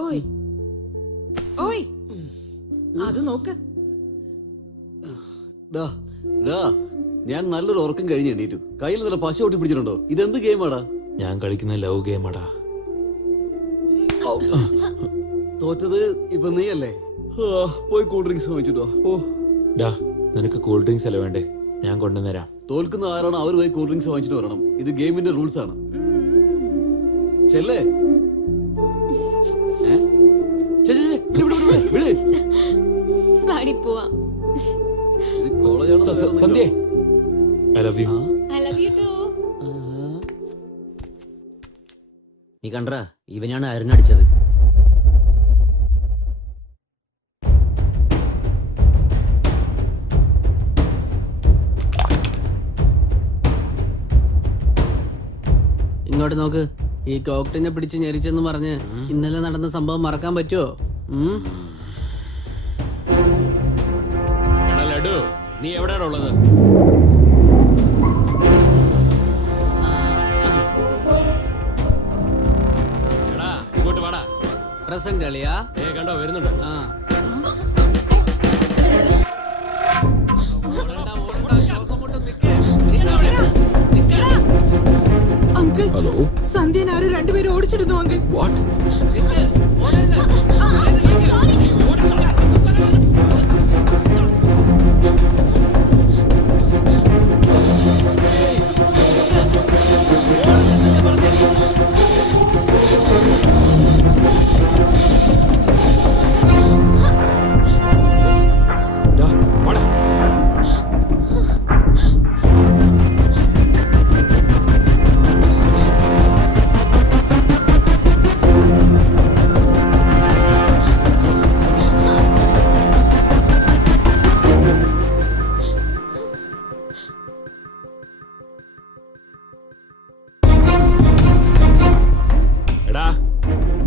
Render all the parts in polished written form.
ഓയ് ഓയ് അത് നോക്ക്. ഞാൻ നല്ലൊരു ഉറക്കം കഴിഞ്ഞ് എണീറ്റു. കയ്യിൽ നല്ല പശ ഒട്ടി പിടിച്ചിട്ടുണ്ടോ? ഇതെന്ത് ഗെയിമാടാ? ഞാൻ കളിക്കുന്ന ലവ് ഗെയിമാടാ. തോറ്റത് ഇപ്പൊ നീയല്ലേ? പോയി കൂൾ ഡ്രിങ്ക്സ് വാങ്ങിച്ചിട്ടോ. ഡാ, നിനക്ക് കൂൾ ഡ്രിങ്ക്സ് അല്ല വേണ്ടേ? ഞാൻ കൊണ്ടുവന്നരാം. തോൽക്കുന്ന ആരാണോ അവർ പോയി കൂൾ ഡ്രിങ്ക്സ് വാങ്ങിച്ചിട്ട് വരണം. ഇത് ഗെയിമിന്റെ റൂൾസ് ആണ്. ചെല്ലേ സന്ധ്യ, I love you. നീ കണ്ടാ, ഇവനാണ് അരുണടിച്ചത്. ഇങ്ങോട്ട് നോക്ക്. ഈ കോക്ടിനെ പിടിച്ച് ഞെരിച്ചെന്ന് പറഞ്ഞ് ഇന്നലെ നടന്ന സംഭവം മറക്കാൻ പറ്റുമോ? ലഡു, നീ എവിടെയാണ് ഉള്ളത്? ഇങ്ങോട്ട് വാടാ. പ്രസന്റ് കളിയാ? കണ്ടോ വരുന്നുണ്ട്. അങ്കിൾ, ഹലോ, സന്ധ്യൻ ആരും രണ്ടുപേരും ഓടിച്ചിരുന്നു അങ്കിൾ. വാട്ട്?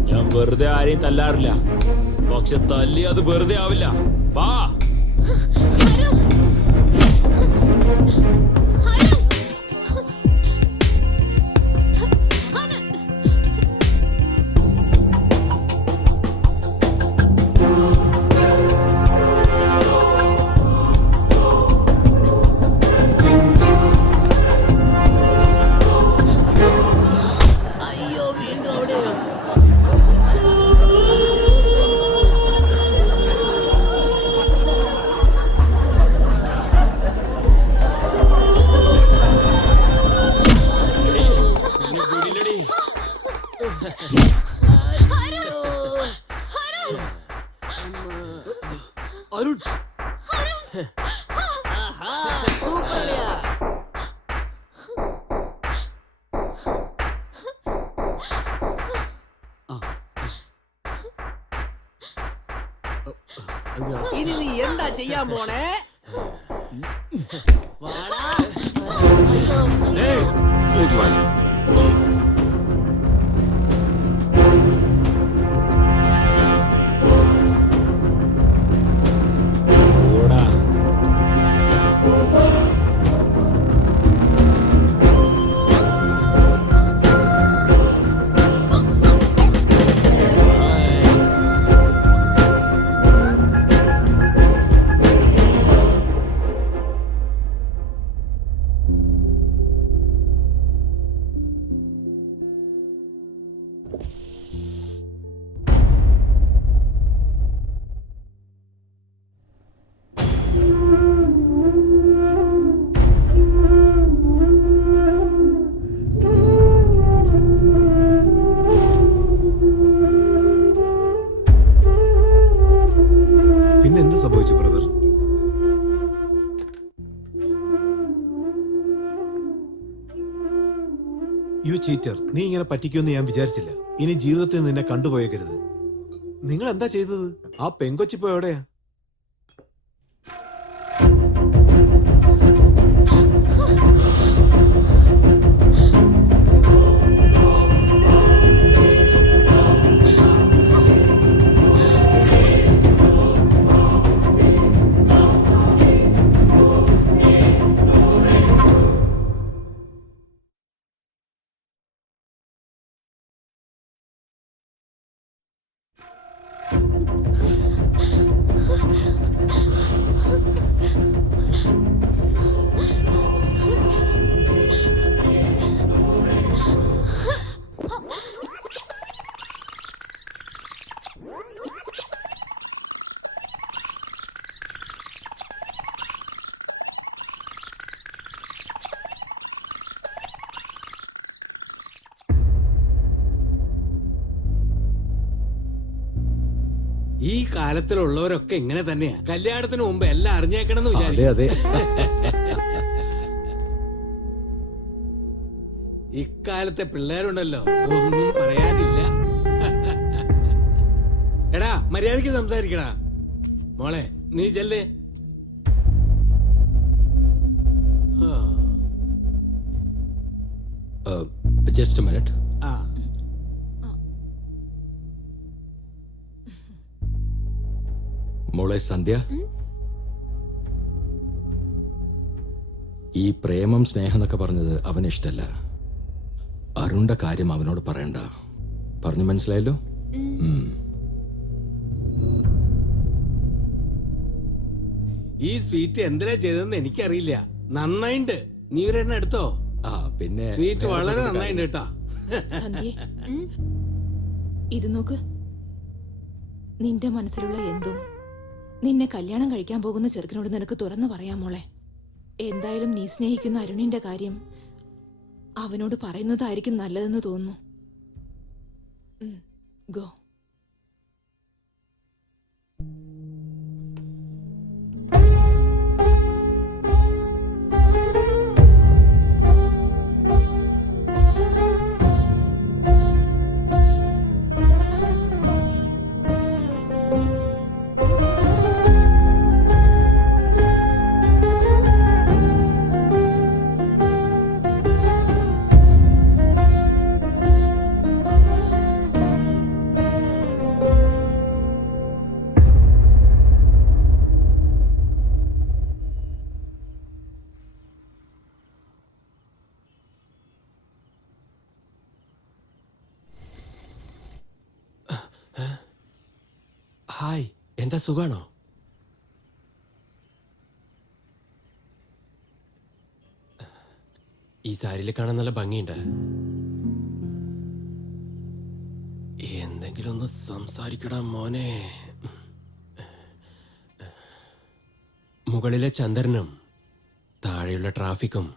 ഞാൻ വെറുതെ ആരെയും തല്ലാറില്ല, പക്ഷെ തല്ലി അത് വെറുതെ ആവില്ല. വാ. അരുൺ, ഇനി നീ എന്താ ചെയ്യാൻ പോണേ? പിന്നെന്ത് സംഭവിച്ചു ബ്രദർ? യു ചീറ്റർ, നീ ഇങ്ങനെ പറ്റിക്കുമെന്ന് ഞാൻ വിചാരിച്ചില്ല. ഇനി ജീവിതത്തിൽ നിന്നെ കണ്ടുപോയേക്കരുത്. നിങ്ങൾ എന്താ ചെയ്തത്? ആ പെങ്കൊച്ചിപ്പോ എവിടെയാ? ഈ കാലത്തിലുള്ളവരൊക്കെ ഇങ്ങനെ തന്നെയാ. കല്യാണത്തിന് മുമ്പ് എല്ലാം അറിഞ്ഞേക്കണമെന്ന് വിചാരിക്കും. അതെ ഇക്കാലത്തെ പിള്ളേരുണ്ടല്ലോ, ഒന്നും പറയാനില്ല. എടാ മര്യാദക്ക് സംസാരിക്കടാ. മോളെ നീ ചെല്ലേ. Just minute. ആ മോളെ സന്ധ്യ, ഈ പ്രേമം സ്നേഹം എന്നൊക്കെ പറഞ്ഞത് അവന് ഇഷ്ടല്ല. അരുണിന്റെ കാര്യം അവനോട് പറയണ്ട. പറഞ്ഞു മനസ്സിലായല്ലോ? ഈ സ്വീറ്റ് എന്തിനാ ചെയ്തതെന്ന് എനിക്കറിയില്ല. നന്നായിണ്ട്. നീ ഒരെണ്ണം എടുത്തോ. ആ പിന്നെ സ്വീറ്റ് വളരെ നന്നായിണ്ട് കേട്ടാ. സന്ധ്യേ, ഇത് നോക്ക്. നിന്റെ മനസ്സിലുള്ള എന്തും നിന്നെ കല്യാണം കഴിക്കാൻ പോകുന്ന ചെറുക്കനോട് നിനക്ക് തുറന്നു പറയാം മോളെ. എന്തായാലും നീ സ്നേഹിക്കുന്ന അരുണിന്റെ കാര്യം അവനോട് പറയുന്നതായിരിക്കും നല്ലതെന്ന് തോന്നുന്നു. ഗോ. ഹായ്, എന്താ സുഖാണോ? ഈ സാരിയിൽ കാണാൻ നല്ല ഭംഗിയുണ്ട്. എന്തെങ്കിലും ഒന്ന് സംസാരിക്കടാ മോനെ. മുകളിലെ ചന്ദ്രനും താഴെയുള്ള ട്രാഫിക്കും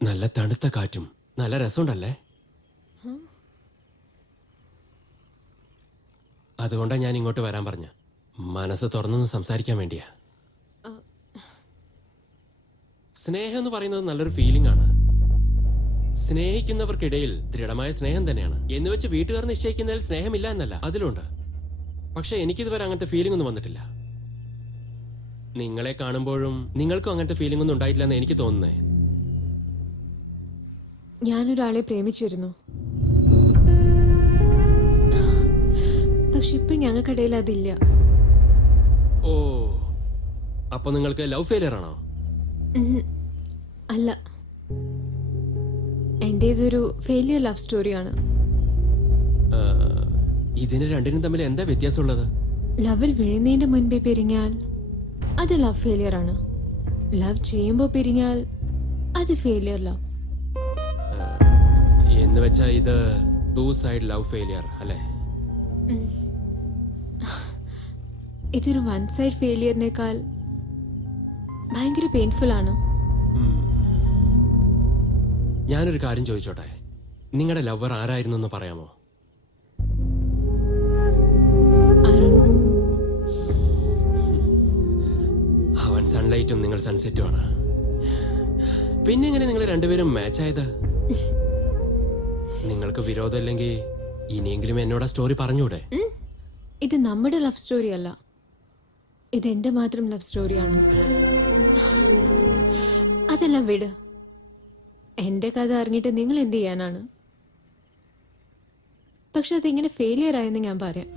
നല്ല തണുത്ത കാറ്റും നല്ല രസമുണ്ടല്ലേ? അതുകൊണ്ടാണ് ഞാൻ ഇങ്ങോട്ട് വരാൻ പറഞ്ഞ. മനസ്സ് തുറന്നൊന്ന് സംസാരിക്കാൻ വേണ്ടിയാ. സ്നേഹം എന്ന് പറയുന്നത് നല്ലൊരു ഫീലിംഗ് ആണ്. സ്നേഹിക്കുന്നവർക്കിടയിൽ ദൃഢമായ സ്നേഹം തന്നെയാണ്. എന്ന് വെച്ച് വീട്ടുകാർ നിശ്ചയിക്കുന്നതിൽ സ്നേഹമില്ല എന്നല്ല, അതിലുണ്ട്. പക്ഷെ എനിക്കിതുവരെ അങ്ങനത്തെ ഫീലിംഗ് ഒന്നും വന്നിട്ടില്ല. നിങ്ങളെ കാണുമ്പോഴും നിങ്ങൾക്കും അങ്ങനത്തെ ഫീലിംഗ് ഒന്നും ഉണ്ടായിട്ടില്ല എന്ന് എനിക്ക് തോന്നുന്നേ. ഞാനൊരാളെ പ്രേമിച്ചിരുന്നു. പക്ഷെ ഇപ്പൊ ഞങ്ങൾക്കിടയിൽ അതില്ല. ഓ, അപ്പൊ നിങ്ങൾക്ക് ലവ് ഫെയിലിയർ ആണോ? അല്ല, എന്റേതൊരു ഫെയിലിയർ ലവ് സ്റ്റോറിയാണ്. ഇതിന് രണ്ടിനും തമ്മിൽ എന്താ വ്യത്യാസമുള്ളത്? ലവിൽ വീഴുന്നതിന്റെ മുൻപേ പിരിഞ്ഞാൽ അത് ലവ് ഫെയിലിയർ ആണ്. ലവ് ചെയ്യുമ്പോ പിരിഞ്ഞാൽ അത് ഫെയിലിയർ ലവ്. എന്ന് വെച്ചാ ഇത് ടു സൈഡ് ലവ് ഫെയിലിയർ അല്ലേ? ഇതൊരു വൺ സൈഡ് ഫെയിലിയറിനേക്കാൾ ഭയങ്കര പെയിൻഫുൾ ആണ്. ഞാനൊരു കാര്യം ചോദിച്ചോട്ടെ, നിങ്ങളുടെ ലവർ ആരായിരുന്നു എന്ന് പറയാമോ? അരുൺ. അവൻ സൺലൈറ്റും നിങ്ങൾ സൺസെറ്റും ആണ്. പിന്നെ എങ്ങനെ നിങ്ങൾ രണ്ടുപേരും മാച്ച് ആയത്? നിങ്ങൾക്ക് വിരോധമില്ലെങ്കിൽ ഇനിയെങ്കിലും എന്നോട് ആ സ്റ്റോറി പറഞ്ഞൂടെ? ഇത് നമ്മുടെ ലവ് സ്റ്റോറി അല്ല, ഇത് എന്റെ മാത്രം ലവ് സ്റ്റോറിയാണ്. അതെല്ലാം വിട്. എന്റെ കഥ അറിഞ്ഞിട്ട് നിങ്ങൾ എന്ത് ചെയ്യാനാണ്? പക്ഷെ അതെങ്ങനെ ഫെയിലിയർ ആയെന്ന് ഞാൻ പറയാം.